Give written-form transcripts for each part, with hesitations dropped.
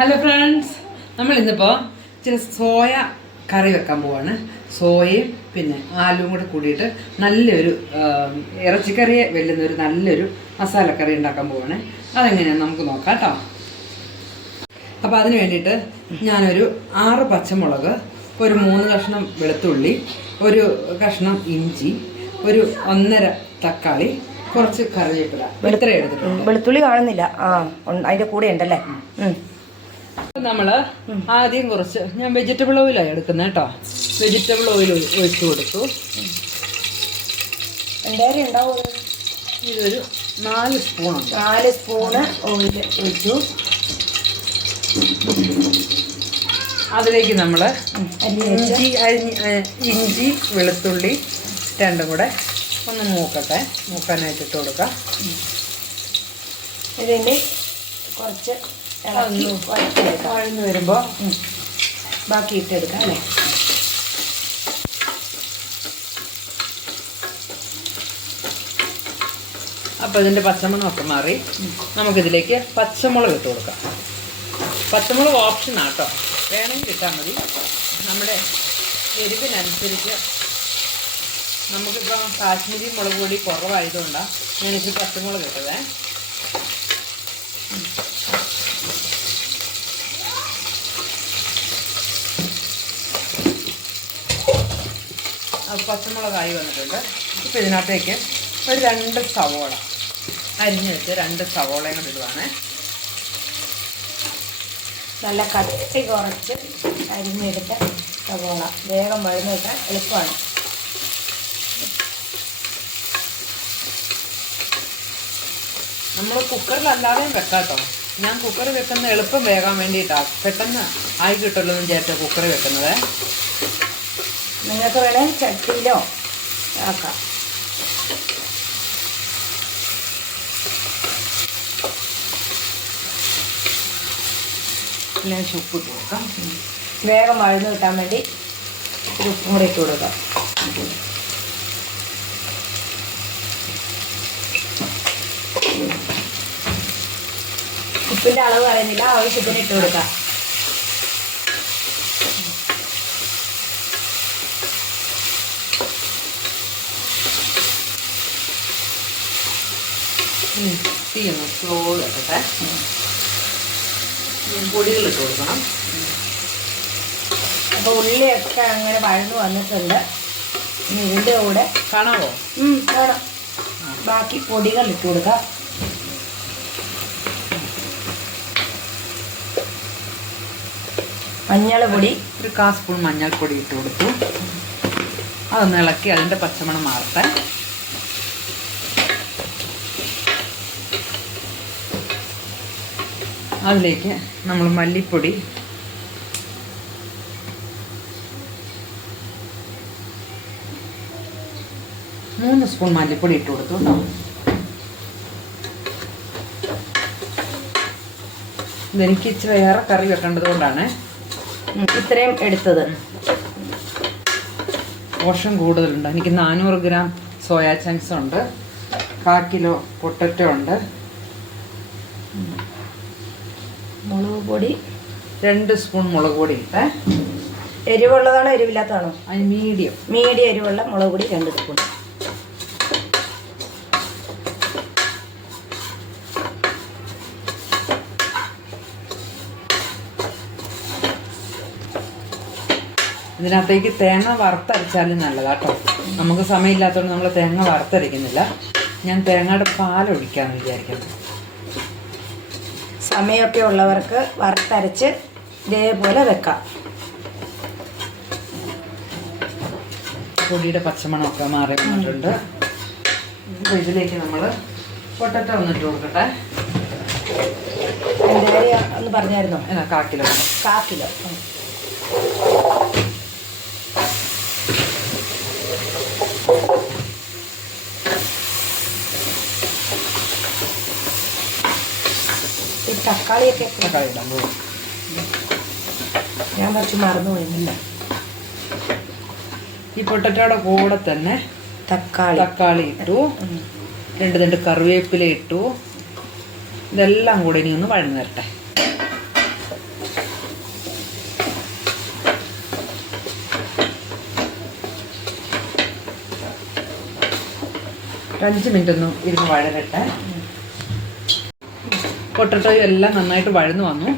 Hello friends, നമ്മൾ ഇന്നിപ്പോൾ ഇച്ചിരി സോയ കറി വെക്കാൻ പോവാണ്. സോയയും പിന്നെ ആലുവും കൂടെ കൂടിയിട്ട് നല്ലൊരു ഇറച്ചിക്കറിയെ വെല്ലുന്നൊരു നല്ലൊരു മസാലക്കറി ഉണ്ടാക്കാൻ പോവാണ്. അതെങ്ങനെയാണ് നമുക്ക് നോക്കാം കേട്ടോ. അപ്പോൾ അതിന് വേണ്ടിയിട്ട് ഞാനൊരു 6 പച്ചമുളക്, ഒരു 3 കഷ്ണം വെളുത്തുള്ളി, ഒരു കഷ്ണം ഇഞ്ചി, ഒരു 1.5 തക്കാളി, കുറച്ച് കറിവേപ്പില വെളുത്തുള്ളി എടുത്തിട്ടുണ്ട്. വെളുത്തുള്ളി കാണുന്നില്ല, അതിൻ്റെ കൂടെ ഉണ്ടല്ലേ. നമ്മൾ ആദ്യം കുറച്ച് ഞാൻ വെജിറ്റബിൾ ഓയിലാണ് എടുക്കുന്നത് കേട്ടോ. വെജിറ്റബിൾ ഓയിൽ ഒഴിച്ചു കൊടുത്തു. എന്തായാലും ഉണ്ടാവും. ഇതൊരു 4 സ്പൂണുണ്ട്. 4 സ്പൂണ് ഓയിൽ ഒഴിച്ചു. അതിലേക്ക് നമ്മൾ ഇഞ്ചി വെളുത്തുള്ളി രണ്ടും കൂടെ ഒന്ന് മൂക്കാനായിട്ട് ഇട്ട് കൊടുക്കാം. ഇതിൻ്റെ കുറച്ച് വഴന്ന് വരുമ്പോൾ ബാക്കി ഇട്ടെടുക്കാം അല്ലേ. അപ്പോൾ ഇതിൻ്റെ പച്ചമണമൊക്കെ മാറി നമുക്കിതിലേക്ക് പച്ചമുളക് ഇട്ട് കൊടുക്കാം. പച്ചമുളക് ഓപ്ഷനാണ് കേട്ടോ, വേണമെങ്കിൽ ഇട്ടാൽ മതി. നമ്മുടെ എരിവിനനുസരിച്ച് നമുക്കിപ്പോൾ കാശ്മീരി മുളക് പൊടി കുറവായതുകൊണ്ടാണ് ഞാനിപ്പോൾ പച്ചമുളക് ഇട്ടത്. പച്ചമുളകായി വന്നിട്ടുണ്ട്. ഇപ്പോൾ ഇതിനകത്തേക്ക് ഒരു 2 സവോള അരിഞ്ഞെടുത്ത് 2 സവോളയും കൂടെ ഇടുവാണ്. നല്ല കട്ടി കുറച്ച് അരിഞ്ഞെടുത്ത സവോള വേഗം വഴന്ന് വെക്കാൻ എളുപ്പമാണ്. നമ്മൾ കുക്കറിലല്ലാതെയും വെക്കാം കേട്ടോ. ഞാൻ കുക്കറിൽ വെക്കുന്ന എളുപ്പം വേകാൻ വേണ്ടിയിട്ടാണ്, പെട്ടെന്ന് ആയി കിട്ടുമല്ലോ എന്ന് വിചാരിച്ചാൽ കുക്കറിൽ വെക്കുന്നത്. നിങ്ങൾക്ക് വേണമെങ്കിൽ ചട്ടിയിലോ ആക്കാം. ഞാൻ ഉപ്പ് ഇട്ട് കൊടുക്കാം. വേഗം വഴന്ന് കിട്ടാൻ വേണ്ടി ഒരു ഉപ്പും കൂടെ ഇട്ട് കൊടുക്കാം. ഉപ്പിൻ്റെ അളവ് പറയുന്നില്ല, ആവശ്യത്തിന് ഇട്ട് കൊടുക്കാം. തീ ഒന്ന് സ്ലോ ആക്കട്ടെ. പൊടികളിട്ട് കൊടുക്കണം. അപ്പോൾ ഉള്ളിയൊക്കെ അങ്ങനെ വഴന്ന് വന്നിട്ടുണ്ട്. ഇനി ഇതിൻ്റെ കൂടെ കാണാമോ? വേണം. ബാക്കി പൊടികൾ ഇട്ട് കൊടുക്കാം. മഞ്ഞൾ പൊടി ഒരു 1/4 സ്പൂൺ മഞ്ഞൾപ്പൊടി ഇട്ട് കൊടുത്തു. അതൊന്ന് ഇളക്കി അതിൻ്റെ പച്ചമണം മാറട്ടെ. അതിലേക്ക് നമ്മൾ മല്ലിപ്പൊടി, മൂന്ന് സ്പൂൺ മല്ലിപ്പൊടി ഇട്ട് കൊടുത്തു കേട്ടോ. ഇതെനിക്ക് ഇച്ചിരി വേറെ കറി വെക്കേണ്ടത് കൊണ്ടാണ് ഇത്രയും എടുത്തത്. പോഷൻ കൂടുതലുണ്ട്. എനിക്ക് 400 ഗ്രാം സോയാ ചങ്ക്സ് ഉണ്ട്, 1/4 കിലോ പൊട്ടറ്റോ ഉണ്ട്, മുളക് പൊടി 2 സ്പൂൺ മുളക് പൊടി ഇട്ടേ. എരിവുള്ളതാണോ എരിവില്ലാത്തതാണോ? അതിന് മീഡിയം എരിവുള്ള മുളക് പൊടി 2 സ്പൂൺ. ഇതിനകത്തേക്ക് തേങ്ങ വറുത്തരച്ചാലും നല്ലതാട്ടോ. നമുക്ക് സമയമില്ലാത്തതുകൊണ്ട് നമ്മൾ തേങ്ങ വറുത്തരയ്ക്കുന്നില്ല. ഞാൻ തേങ്ങയുടെ പാലൊഴിക്കാമെന്ന് വിചാരിക്കുന്നു. സമയമൊക്കെ ഉള്ളവർക്ക് വറുത്തരച്ച് ഇതേപോലെ വെക്കാം. പൊടിയുടെ പച്ചമണമൊക്കെ മാറി വന്നിട്ടുണ്ട്. അപ്പോൾ ഇതിലേക്ക് നമ്മൾ പൊട്ടറ്റോ ഒന്നിട്ട് കൊടുക്കട്ടെ. എന്തായാലും ഒന്ന് പറഞ്ഞായിരുന്നോ? 1/4 കിലോ. 1/4 കിലോ. തക്കാളിയൊക്കെ തക്കാളി ഇടാൻ പോകും. ഞാൻ കുറച്ച് മറന്നു പോയിരുന്നില്ല. ഈ പൊട്ടറ്റോയുടെ കൂടെ തന്നെ തക്കാളി ഇട്ടു, 2 തണ്ട് കറിവേപ്പില ഇട്ടു. ഇതെല്ലാം കൂടെ ഇനി ഒന്ന് വഴന്നു തരട്ടെ. 5 മിനിറ്റ് ഒന്ന് ഇരുന്ന് വഴരട്ടെ. പൊട്ടറ്റോയും എല്ലാം നന്നായിട്ട് വഴന്നു വന്നു.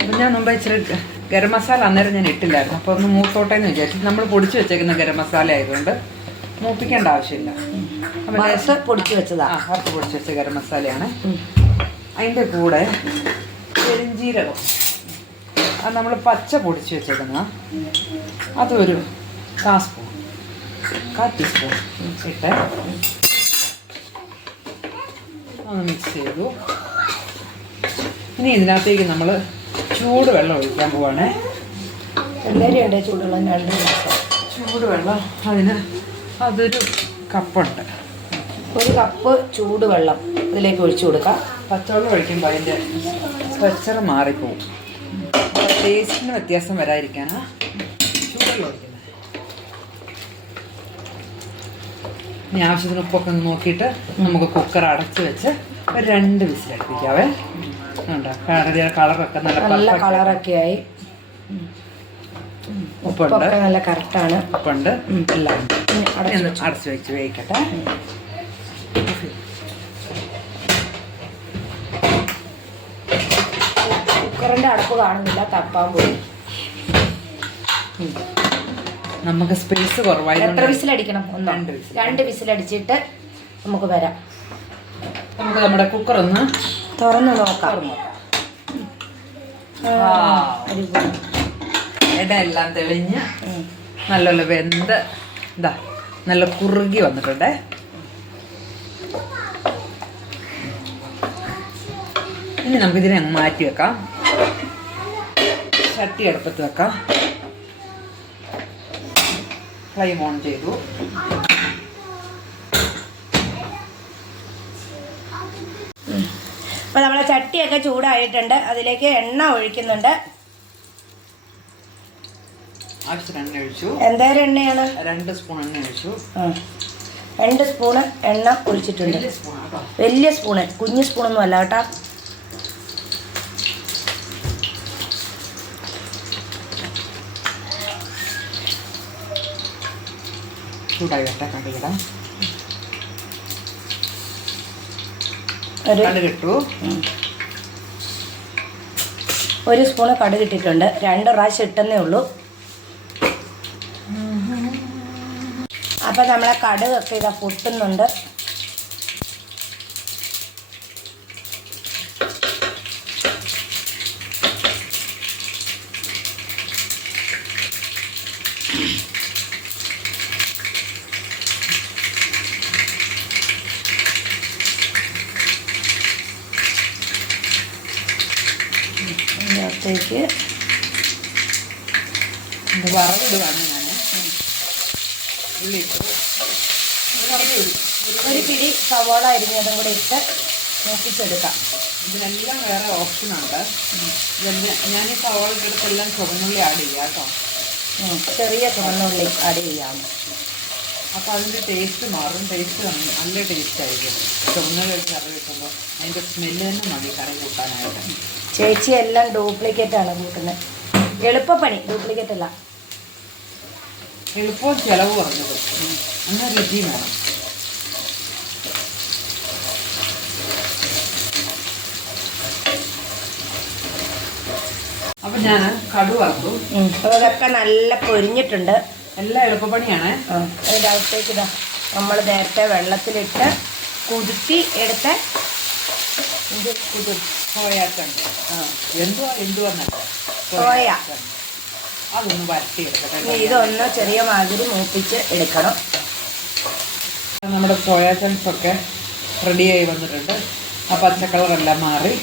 അപ്പം ഞാൻ മുമ്പ് ഇച്ചിരി ഗരം മസാല അന്നേരം ഞാൻ ഇട്ടില്ലായിരുന്നു. അപ്പോൾ ഒന്ന് മൂത്തോട്ടെ എന്ന് വിചാരിച്ചു. നമ്മൾ പൊടിച്ച് വെച്ചേക്കുന്ന ഗരം മസാല ആയതുകൊണ്ട് മൂപ്പിക്കേണ്ട ആവശ്യമില്ല. വറുത്ത് പൊടിച്ച് വെച്ചതാ. വറുത്ത് പൊടിച്ച് വെച്ച ഗരം മസാലയാണ്. അതിൻ്റെ കൂടെ പെരിഞ്ചീരകം, അത് നമ്മൾ പച്ച പൊടിച്ച് വെച്ചേക്കുന്ന അതൊരു 1/4 ടീസ്പൂൺ ഇട്ട് ഒന്ന് മിക്സ് ചെയ്തു. ഇനി ഇതിനകത്തേക്ക് നമ്മൾ ചൂടുവെള്ളം ഒഴിക്കാൻ പോവാണേ. എല്ലാവരും ഉണ്ട് ചൂടുവെള്ളം 2 ഗ്ലാസ്. ചൂടുവെള്ളം അതൊരു കപ്പുണ്ട്. 1 കപ്പ് ചൂടുവെള്ളം ഇതിലേക്ക് ഒഴിച്ചു കൊടുക്കാം. പച്ചവെള്ളം ഒഴിക്കുമ്പോൾ അതിൻ്റെ സ്ട്രക്ചർ മാറിപ്പോവും. ടേസ്റ്റിന് വ്യത്യാസം വരാതിരിക്കാനാണ് ചൂടുവെള്ളം ഒഴിക്കുന്നത്. ഇനി ആവശ്യത്തിന് ഉപ്പൊക്കെ ഒന്ന് നോക്കിയിട്ട് നമുക്ക് കുക്കർ അടച്ച് വെച്ച് ഒരു 2 വിസിലടുപ്പിക്കാവേ. ഉണ്ടോ കളറൊക്കെ നല്ല കളറൊക്കെ ആയി. ഉപ്പുണ്ട്, നല്ല കറക്റ്റാണ്. ഉപ്പുണ്ട്, എല്ലാം ഉണ്ട്. അടച്ച് വെച്ച് വേവിക്കട്ടെ. കുക്കറിന്റെ അടപ്പ് കാണുന്നില്ല, തപ്പാൻ പോയി. നമുക്ക് സ്പേസ് കുറവായി. എത്ര വിസിലടിക്കണം? 2 വിസിലടിച്ചിട്ട് നമുക്ക് വരാം. നമുക്ക് നമ്മുടെ കുക്കർ ഒന്ന് തുറന്ന് നോക്കാം. ഇട എല്ലാം തെളിഞ്ഞ് നല്ലോണം വെന്ത് ഇതാ നല്ല കുറുകി വന്നിട്ടുണ്ടേ. ഇനി നമുക്കിതിനെ അങ്ങ് മാറ്റി വെക്കാം. ചട്ടി അടുപ്പത്ത് വെക്കാം. ഫ്ലെയിം ഓൺ ചെയ്തു. അപ്പോൾ നമ്മളെ ചട്ടിയൊക്കെ ചൂടായിട്ടുണ്ട്. അതിലേക്ക് എണ്ണ ഒഴിക്കുന്നുണ്ട്. ആവശ്യത്തിന് എണ്ണ ഒഴിച്ചു. എന്തേരം എണ്ണയാണ്? 2 സ്പൂൺ എണ്ണ ഒഴിച്ചു. 2 സ്പൂണ് എണ്ണ ഒഴിച്ചിട്ടുണ്ട്. വലിയ സ്പൂണ്, കുഞ്ഞു സ്പൂണൊന്നും അല്ല കേട്ടോ. ചൂടായി വരട്ടെ. കടുകിടാം. കടുകിട്ടു. 1 സ്പൂണ് കടുകിട്ടിട്ടുണ്ട്. 2 പ്രാവശ്യം ഇട്ടെന്നേ ഉള്ളൂ. അപ്പം നമ്മളെ കടുകൊക്കെ ഇതാ പൊട്ടുന്നുണ്ട്. ഇതിനകത്തേക്ക് വറവിടുകയാണ് ഞാൻ. ഉള്ളി ഇട്ടു. ഒരു പിടി സവാള അരിഞ്ഞതും കൂടെ ഇട്ട് നോക്കിച്ചെടുക്കാം. ഇതിനെല്ലാം വേറെ ഓപ്ഷനുണ്ട്. ഞാൻ ഈ സവാള ഇട്ടെടുത്തെല്ലാം ചുവന്നുള്ളി ആഡ് ചെയ്യാം കേട്ടോ. ചെറിയ ചുവന്നുള്ളി ആഡ് ചെയ്യാം. അപ്പോൾ അതിൻ്റെ ടേസ്റ്റ് മാറും. ടേസ്റ്റ് നല്ല ടേസ്റ്റ് ആയിരിക്കും. ചുവന്നുള്ളി വെച്ച് കറി വെക്കുമ്പോൾ അതിൻ്റെ സ്മെല്ല് തന്നെ മതി കറി കൂട്ടാനായിട്ട്. ചേച്ചി എല്ലാം ഡ്യൂപ്ലിക്കേറ്റാണ് കൂട്ടുന്നത്. എളുപ്പപ്പണി, ഡ്യൂപ്ലിക്കേറ്റ് അല്ല. എളുപ്പവും ചിലവ് കുറഞ്ഞത്. എന്നാൽ രുചിയും വേണം. അപ്പം ഞാൻ കടു വറുത്തു. അതൊക്കെ നല്ല പൊരിഞ്ഞിട്ടുണ്ട്. എല്ലാം എളുപ്പപ്പണിയാണ്. അതിൻ്റെ അകത്തേക്ക് ഇതാ നമ്മൾ നേരത്തെ വെള്ളത്തിലിട്ട് കുതിർത്തി എടുത്ത സോയാക്കണ്ട്. എന്തുവന്നല്ല സോയ. അതൊന്ന് വരട്ടി എടുക്കട്ടെ. ഇതൊന്ന് ചെറിയ മാതിരി മൂപ്പിച്ച് എടുക്കണം. നമ്മുടെ സോയാ ചങ്ക്സൊക്കെ റെഡിയായി വന്നിട്ടുണ്ട്. ആ പച്ച കളറെല്ലാം മാറി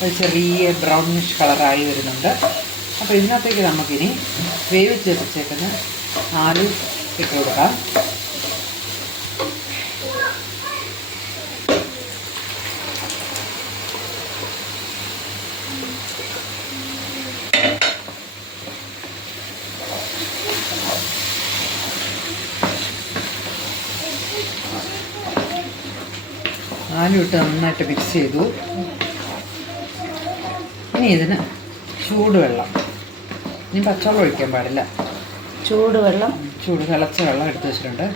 ഒരു ചെറിയ ബ്രൗണിഷ് കളറായി വരുന്നുണ്ട്. അപ്പോൾ ഇതിനകത്തേക്ക് നമുക്കിനി വേവിച്ച് വെച്ചേക്കുന്ന ആലു ഇട്ട് കൊടുക്കാം. ആലു ഇട്ട് നന്നായിട്ട് മിക്സ് ചെയ്തു. ഇനി ഇതിന് ചൂടുവെള്ളം, ഇനി പച്ചവെള്ളം ഒഴിക്കാൻ പാടില്ല. ചൂടുവെള്ളം, തിളച്ച വെള്ളം എടുത്ത് വെച്ചിട്ടുണ്ട്.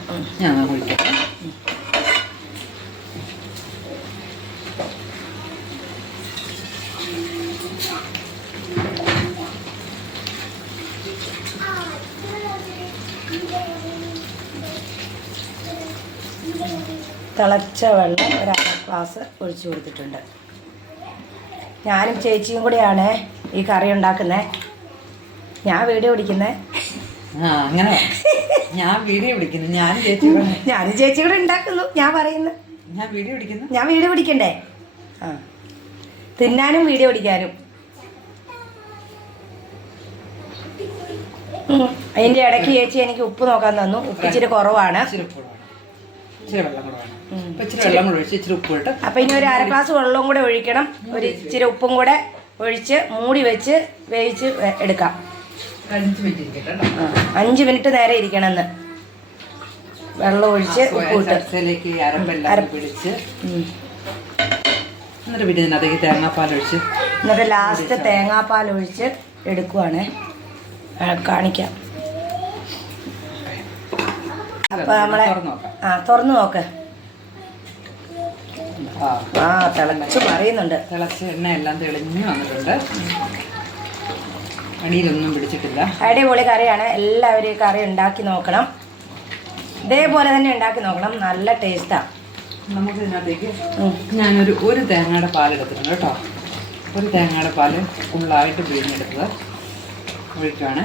ഞാൻ ഒഴിക്കാം. തിളച്ച വെള്ളം ഒരു 1/2 ഗ്ലാസ് ഒഴിച്ചു കൊടുത്തിട്ടുണ്ട്. ഞാനും ചേച്ചിയും കൂടെയാണ് ഈ കറി ഉണ്ടാക്കുന്നത്. ഞാൻ വീഡിയോ പിടിക്കുന്നത്. അങ്ങനെ ഞാൻ വീഡിയോ പിടിക്കുന്നു, ഞാനും ചേച്ചി കൂടെ ഉണ്ടാക്കുന്നു. ഞാൻ പറയുന്നു ഞാൻ വീഡിയോ പിടിക്കണ്ടേ? ആ, തിന്നാനും വീഡിയോ പിടിക്കാനും. അതിൻ്റെ ഇടയ്ക്ക് ചേച്ചി എനിക്ക് ഉപ്പ് നോക്കാൻ തന്നു. ഉപ്പ് ഇച്ചിരി കുറവാണ്. അപ്പം ഇനി ഒരു 1/2 ഗ്ലാസ് വെള്ളവും കൂടെ ഒഴിക്കണം. ഒരു ഇച്ചിരി ഉപ്പും കൂടെ ഒഴിച്ച് മൂടി വെച്ച് വേവിച്ച് എടുക്കാം. 5 മിനിറ്റ് നേരെ ഇരിക്കണമെന്ന്. വെള്ളം ഒഴിച്ച് ഉപ്പിട്ട് എന്നിട്ട് ലാസ്റ്റ് തേങ്ങാപ്പാൽ ഒഴിച്ച് എടുക്കുവാണ്. കാണിക്കാം. അപ്പൊ നമ്മളെ തുറന്നു നോക്ക്. തിളച്ച് പറയുന്നുണ്ട്. തിളച്ച് എണ്ണ എല്ലാം തെളിഞ്ഞു വന്നിട്ടുണ്ട്. അടിയിലൊന്നും പിടിച്ചിട്ടില്ല. അടിപൊളി കറിയാണ്. എല്ലാവരും ഈ കറി ഉണ്ടാക്കി നോക്കണം. ഇതേപോലെ തന്നെ ഉണ്ടാക്കി നോക്കണം. നല്ല ടേസ്റ്റാണ്. നമുക്ക് ഇതിനകത്തേക്ക് ഒരു തേങ്ങയുടെ പാലെടുത്തിട്ടുണ്ട് കേട്ടോ. ഒരു തേങ്ങയുടെ പാല് ഫുള്ളായിട്ട് പിഴിഞ്ഞെടുത്തത് ഒഴിക്കുകയാണ്.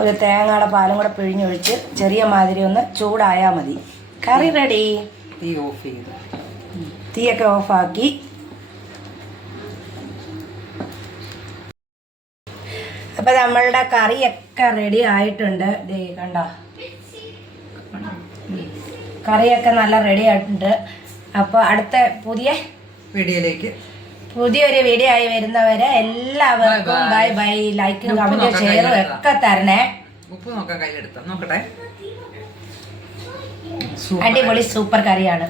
ഒരു തേങ്ങയുടെ പാലും കൂടെ പിഴിഞ്ഞൊഴിച്ച് ചെറിയ മാതിരി ഒന്ന് ചൂടായാൽ മതി. കറി റെഡി. തീ ഓഫ് ചെയ്ത് തീയൊക്കെ ഓഫാക്കി അപ്പം നമ്മളുടെ കറിയൊക്കെ റെഡി ആയിട്ടുണ്ട്. ദേ കണ്ടോ, കറിയൊക്കെ നല്ല റെഡി ആയിട്ടുണ്ട്. അപ്പോൾ അടുത്ത പുതിയൊരു വീഡിയോ ആയി വരുന്നവരെ എല്ലാവർക്കും ബൈ ബൈ. ലൈക്കും കമന്റും ഷെയറും ഒക്കെ തരണേ. ഉപ്പ് നോക്കാൻ കയ്യിലെടുത്താ നോക്കട്ടെ. അടിപൊളി സൂപ്പർ കറിയാണ്.